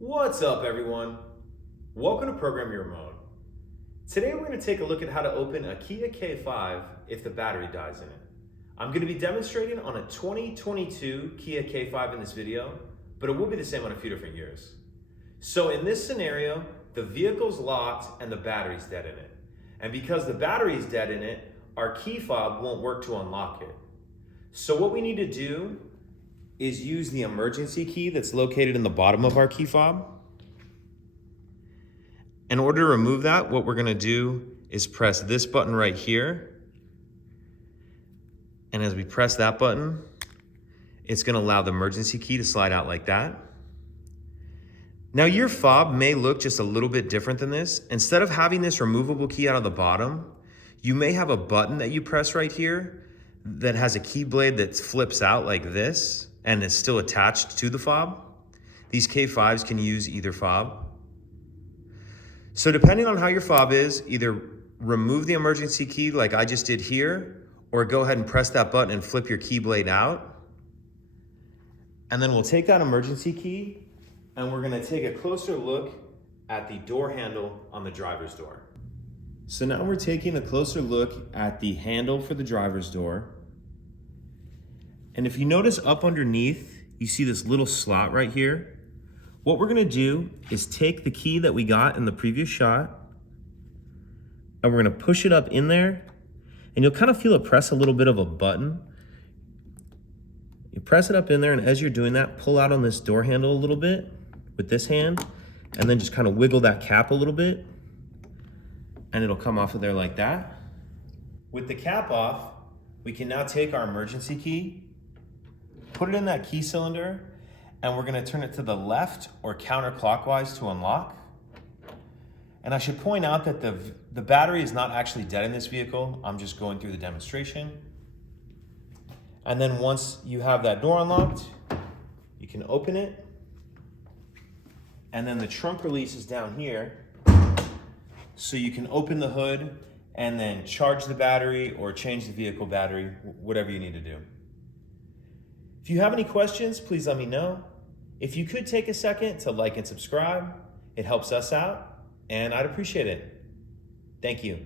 What's up, everyone? Welcome to Program Your Remote. Today we're going to take a look at how to open a Kia K5 if the battery dies in it. I'm going to be demonstrating on a 2022 Kia K5 in this video, but it will be the same on a few different years. So in this scenario, the vehicle's locked and the battery's dead in it. And because the battery's dead in it, our key fob won't work to unlock it. So what we need to do is use the emergency key that's located in the bottom of our key fob. In order to remove that, what we're gonna do is press this button right here. And as we press that button, it's gonna allow the emergency key to slide out like that. Now your fob may look just a little bit different than this. Instead of having this removable key out of the bottom, you may have a button that you press right here that has a key blade that flips out like this and is still attached to the fob. These K5s can use either fob. So depending on how your fob is, either remove the emergency key like I just did here, or go ahead and press that button and flip your key blade out. And then we'll take that emergency key and we're gonna take a closer look at the door handle on the driver's door. So now we're taking a closer look at the handle for the driver's door. And if you notice up underneath, you see this little slot right here. What we're gonna do is take the key that we got in the previous shot and we're gonna push it up in there, and you'll kind of feel it press a little bit of a button. You press it up in there, and as you're doing that, pull out on this door handle a little bit with this hand, and then just kind of wiggle that cap a little bit, and it'll come off of there like that. With the cap off, we can now take our emergency key, put it in that key cylinder, and we're gonna turn it to the left or counterclockwise to unlock. And I should point out that the battery is not actually dead in this vehicle. I'm just going through the demonstration. And then once you have that door unlocked, you can open it. And then the trunk release is down here. So you can open the hood and then charge the battery or change the vehicle battery, whatever you need to do. If you have any questions, please let me know. If you could take a second to like and subscribe, it helps us out, and I'd appreciate it. Thank you.